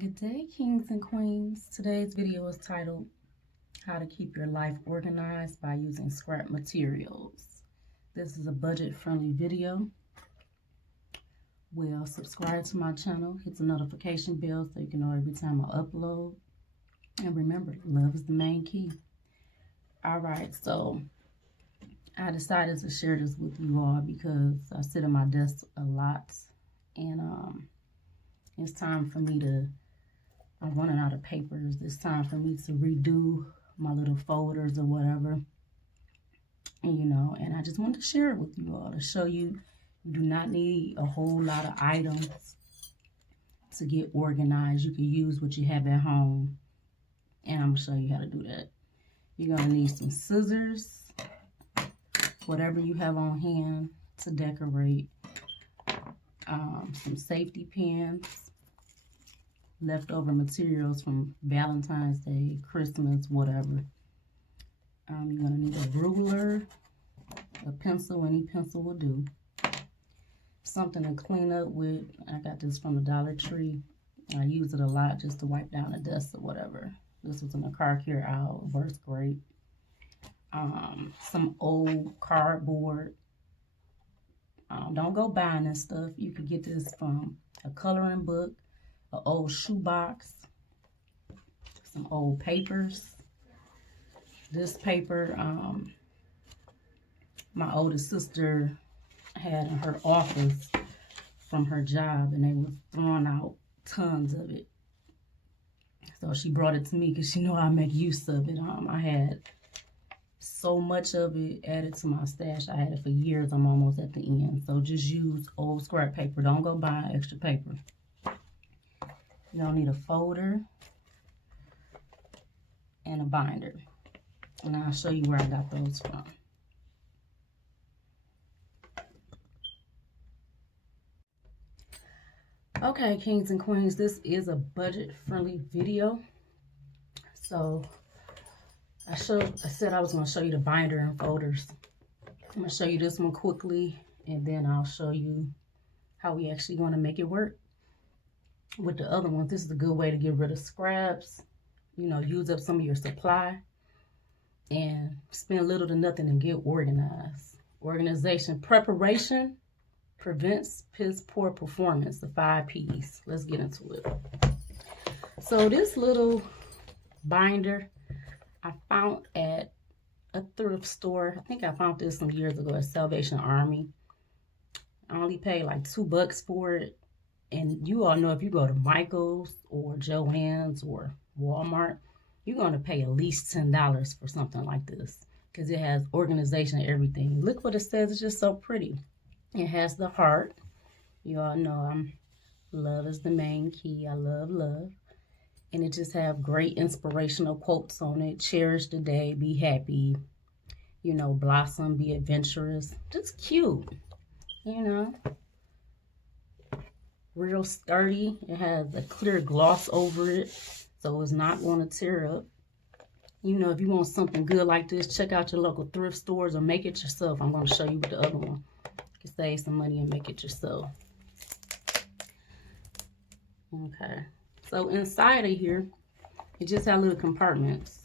Good day, kings and queens. Today's video is titled How to Keep Your Life Organized by Using Scrap Materials. This is a budget-friendly video. Well, subscribe to my channel, hit the notification bell so you can know every time I upload. And remember, love is the main key. Alright, so I decided to share this with you all because I sit at my desk a lot. And it's time for me to I'm running out of papers. It's time for me to redo my little folders or whatever. And I just wanted to share it with you all to show you do not need a whole lot of items to get organized. You can use what you have at home. And I'm going to show you how to do that. You're going to need some scissors, whatever you have on hand to decorate, some safety pins, leftover materials from Valentine's Day, Christmas, whatever. You're going to need a ruler, a pencil, any pencil will do. Something to clean up with. I got this from the Dollar Tree. I use it a lot just to wipe down the dust or whatever. This was in the car care aisle. It works great. Some old cardboard. Don't go buying this stuff. You could get this from a coloring book, an old shoebox, some old papers. This paper, my oldest sister had in her office from her job, and they were throwing out tons of it. So she brought it to me because she knew I make use of it. I had so much of it added to my stash. I had it for years. I'm almost at the end. So just use old scrap paper. Don't go buy extra paper. You're going to need a folder and a binder. And I'll show you where I got those from. Okay, kings and queens, this is a budget-friendly video. So I said I was going to show you the binder and folders. I'm going to show you this one quickly, and then I'll show you how we actually going to make it work. With the other ones, this is a good way to get rid of scraps, use up some of your supply, and spend little to nothing and get organized. Organization, preparation prevents piss poor performance, the 5 P's. Let's get into it. So this little binder I found at a thrift store. I think I found this some years ago at Salvation Army. I only paid like $2 for it. And you all know if you go to Michael's or Joann's or Walmart, you're going to pay at least $10 for something like this because it has organization and everything. Look what it says. It's just so pretty. It has the heart. You all know love is the main key. I love love. And it just have great inspirational quotes on it. Cherish the day. Be happy. Blossom. Be adventurous. Just cute. Real sturdy. It has a clear gloss over it, so it's not going to tear up. If you want something good like this, check out your local thrift stores or make it yourself. I'm going to show you with the other one. You can save some money and make it yourself. Okay, so inside of here, it just has little compartments.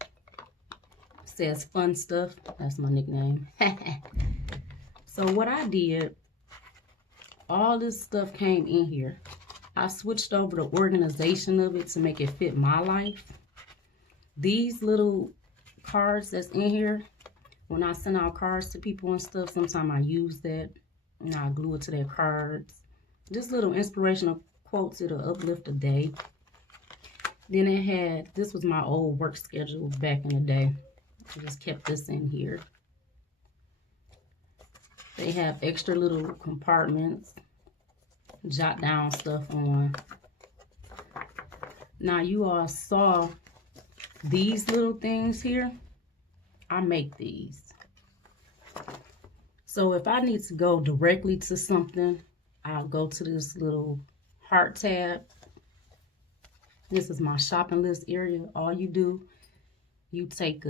It says fun stuff. That's my nickname. So what I did, all this stuff came in here. I switched over the organization of it to make it fit my life. These little cards that's in here, when I send out cards to people and stuff, sometimes I use that and I glue it to their cards. Just little inspirational quotes, it'll uplift the day. Then it had, this was my old work schedule back in the day. I just kept this in here. They have extra little compartments. Jot down stuff on. Now you all saw these little things here. I make these. So if I need to go directly to something, I'll go to this little heart tab. This is my shopping list area. All you do, you take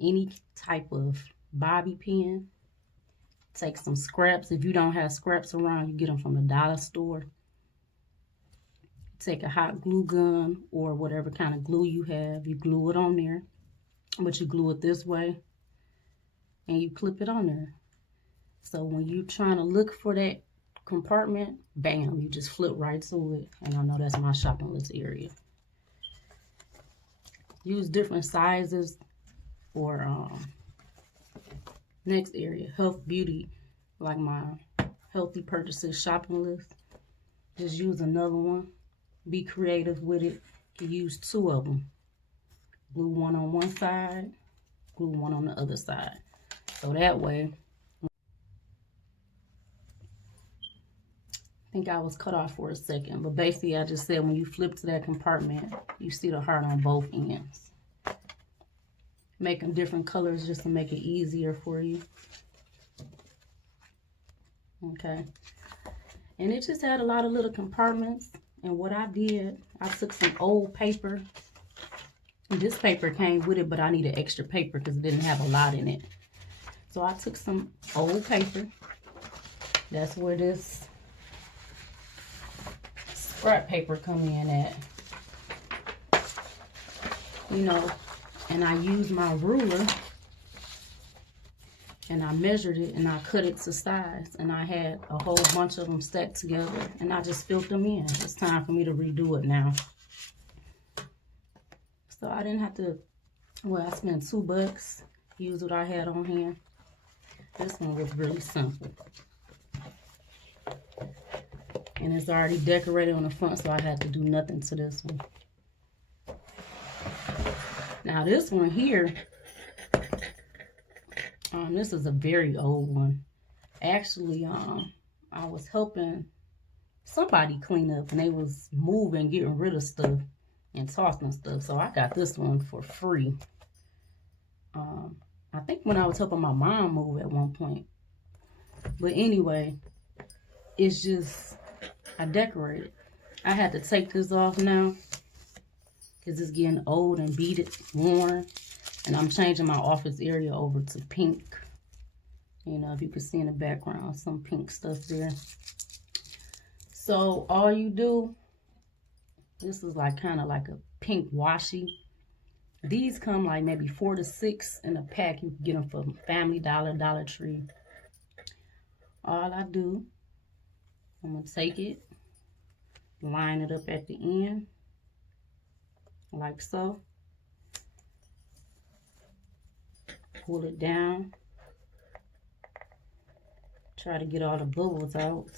any type of bobby pin, Take some scraps. If you don't have scraps around, you get them from the dollar store. take a hot glue gun or whatever kind of glue you have. You glue it on there, but you glue it this way and you clip it on there. So when you're trying to look for that compartment, bam, you just flip right to it. And I know that's my shopping list area. Use different sizes for next area, health, beauty, like my healthy purchases shopping list. Just use another one. Be creative with it. You use 2 of them. Glue one on one side, glue one on the other side. So that way, I think I was cut off for a second, but basically I just said when you flip to that compartment, you see the heart on both ends. Make them different colors just to make it easier for you. Okay. And it just had a lot of little compartments. And what I did, I took some old paper. This paper came with it, but I needed extra paper because it didn't have a lot in it. So I took some old paper. That's where this scrap paper come in at. You know, and I used my ruler and I measured it and I cut it to size, and I had a whole bunch of them stacked together and I just filled them in. It's time for me to redo it now. So I didn't have to, well, I spent $2, use what I had on hand. This one was really simple. And it's already decorated on the front, so I had to do nothing to this one. Now this one here, this is a very old one. Actually, I was helping somebody clean up, and they was moving, getting rid of stuff and tossing stuff. So I got this one for free. I think when I was helping my mom move at one point. But anyway, it's just, I decorated. I had to take this off now because it's getting old and beaded, worn. And I'm changing my office area over to pink. You know, if you can see in the background, some pink stuff there. So all you do, this is like kind of like a pink washi. These come like maybe 4 to 6 in a pack. You can get them from Family Dollar, Dollar Tree. All I do, I'm going to take it, line it up at the end, like so. Pull it down. Try to get all the bubbles out.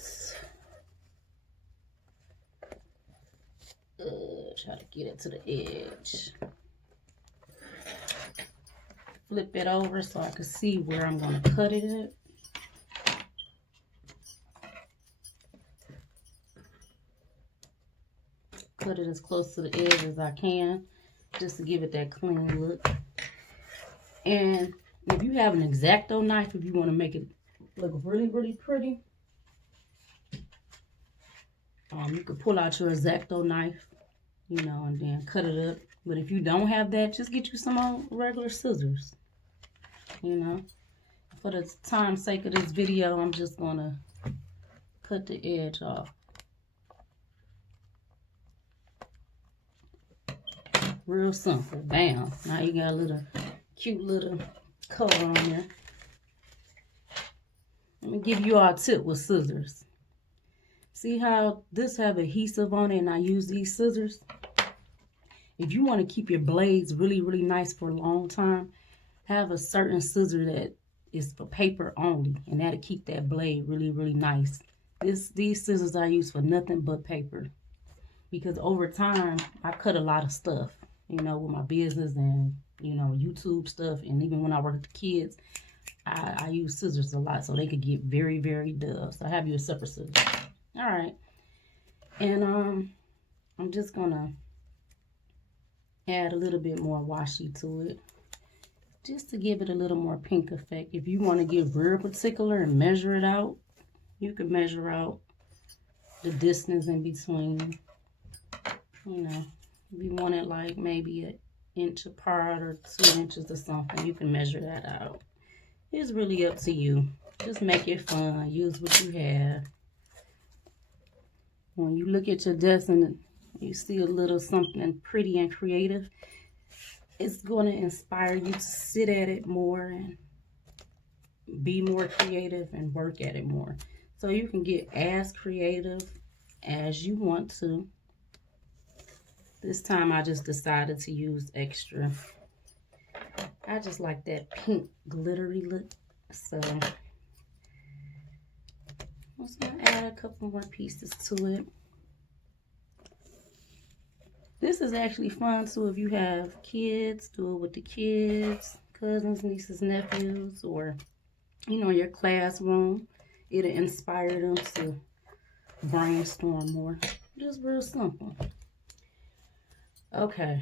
Try to get it to the edge. Flip it over so I can see where I'm going to cut it at. Cut it as close to the edge as I can, just to give it that clean look. And if you have an X-Acto knife, if you want to make it look really, really pretty, you could pull out your X-Acto knife, you know, and then cut it up. But if you don't have that, just get you some old regular scissors, you know. For the time's sake of this video, I'm just going to cut the edge off. Real simple. Bam. Now you got a little cute little color on there. Let me give you all a tip with scissors. See how this have adhesive on it and I use these scissors? If you want to keep your blades really, really nice for a long time, have a certain scissor that is for paper only, and that'll keep that blade really, really nice. These scissors I use for nothing but paper, because over time I cut a lot of stuff, you know, with my business and, you know, YouTube stuff, and even when I work with the kids, I use scissors a lot so they could get very, very dull. So I have you a separate scissors. All right, and I'm just gonna add a little bit more washi to it, just to give it a little more pink effect. If you want to get real particular and measure it out, you can measure out the distance in between. You know, if you want it like maybe an inch apart or 2 inches or something, you can measure that out. It's really up to you. Just make it fun. Use what you have. When you look at your desk in you see a little something pretty and creative, it's going to inspire you to sit at it more and be more creative and work at it more. So you can get as creative as you want to. This time I just decided to use extra. I just like that pink glittery look. So I'm just going to add a couple more pieces to it. This is actually fun too if you have kids. Do it with the kids, cousins, nieces, nephews, or you know, your classroom. It'll inspire them to brainstorm more. Just real simple. Okay,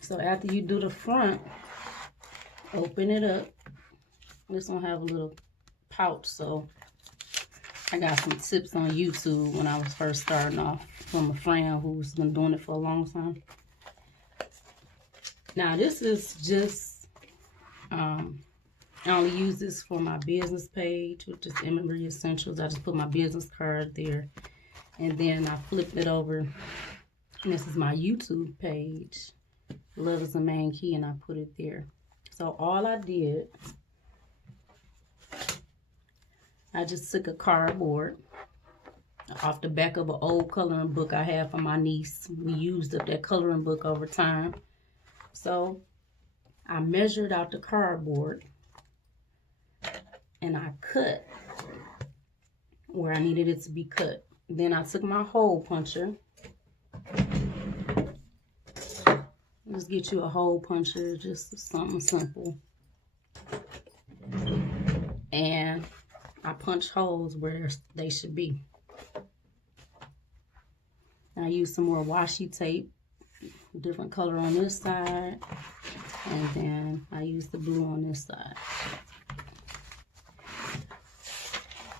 so after you do the front, open it up. This one have a little pouch, so I got some tips on YouTube when I was first starting off from a friend who's been doing it for a long time. Now this is just, I only use this for my business page, which is EmmaryEssentials. I just put my business card there, and then I flip it over. And this is my YouTube page, Loveisthemainkey, and I put it there. So all I did, I just took a cardboard off the back of an old coloring book I had for my niece. We used up that coloring book over time. So I measured out the cardboard and I cut where I needed it to be cut. Then I took my hole puncher. Just get you a hole puncher, just something simple. And I punch holes where they should be. I use some more washi tape, different color on this side, and then I use the blue on this side.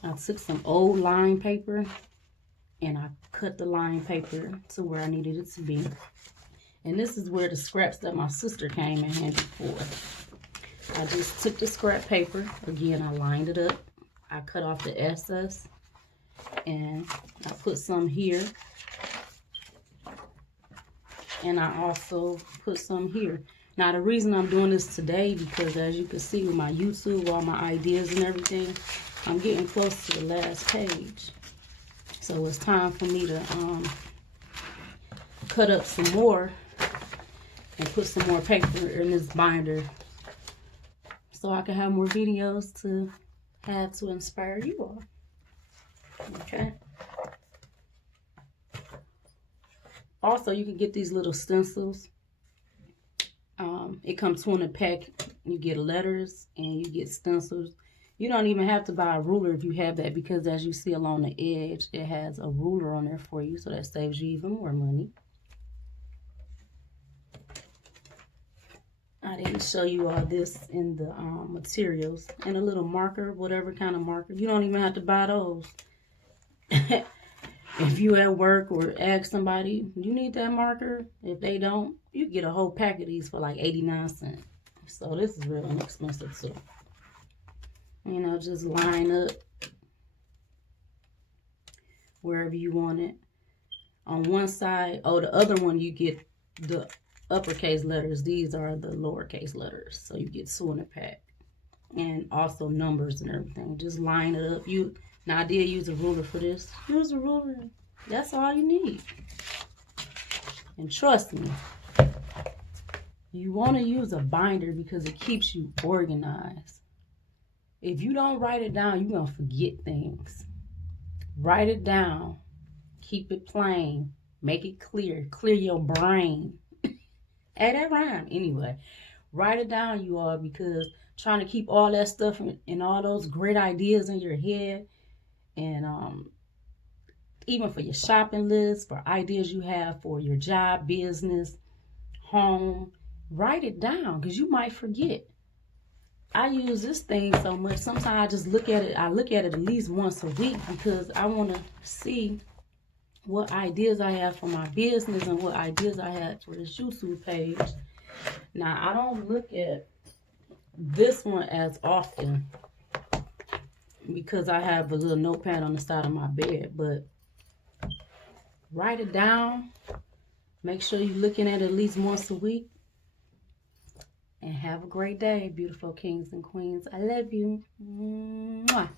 I took some old line paper and I cut the line paper to where I needed it to be. And this is where the scraps that my sister came in handy for. I just took the scrap paper, again I lined it up, I cut off the excess, and I put some here. And I also put some here. Now the reason I'm doing this today, because as you can see with my YouTube, all my ideas and everything, I'm getting close to the last page. So it's time for me to cut up some more and put some more paper in this binder so I can have more videos to have to inspire you all. Okay. Also, you can get these little stencils. It comes two in a pack. You get letters and you get stencils. You don't even have to buy a ruler if you have that, because as you see along the edge, it has a ruler on there for you, so that saves you even more money. I didn't show you all this in the materials. And a little marker, whatever kind of marker. You don't even have to buy those. If you at work or ask somebody, you need that marker? If they don't, you get a whole pack of these for like 89 cents. So this is real inexpensive too. You know, just line up wherever you want it. On one side, oh, the other one you get the uppercase letters. These are the lowercase letters. So you get two in a pack. And also numbers and everything. Just line it up. Now I did use a ruler for this. Use a ruler. That's all you need. And trust me, you want to use a binder because it keeps you organized. If you don't write it down, you're going to forget things. Write it down. Keep it plain. Make it clear. Clear your brain. Hey, that rhyme. Anyway, write it down, you all, because trying to keep all that stuff and all those great ideas in your head, and even for your shopping list, for ideas you have for your job, business, home, write it down because you might forget. I use this thing so much. Sometimes I just look at it. I look at it at least once a week because I want to see what ideas I have for my business and what ideas I have for this YouTube page. Now, I don't look at this one as often because I have a little notepad on the side of my bed, but write it down Make sure you're looking at least once a week. And have a great day, beautiful kings and queens. I love you. Mwah.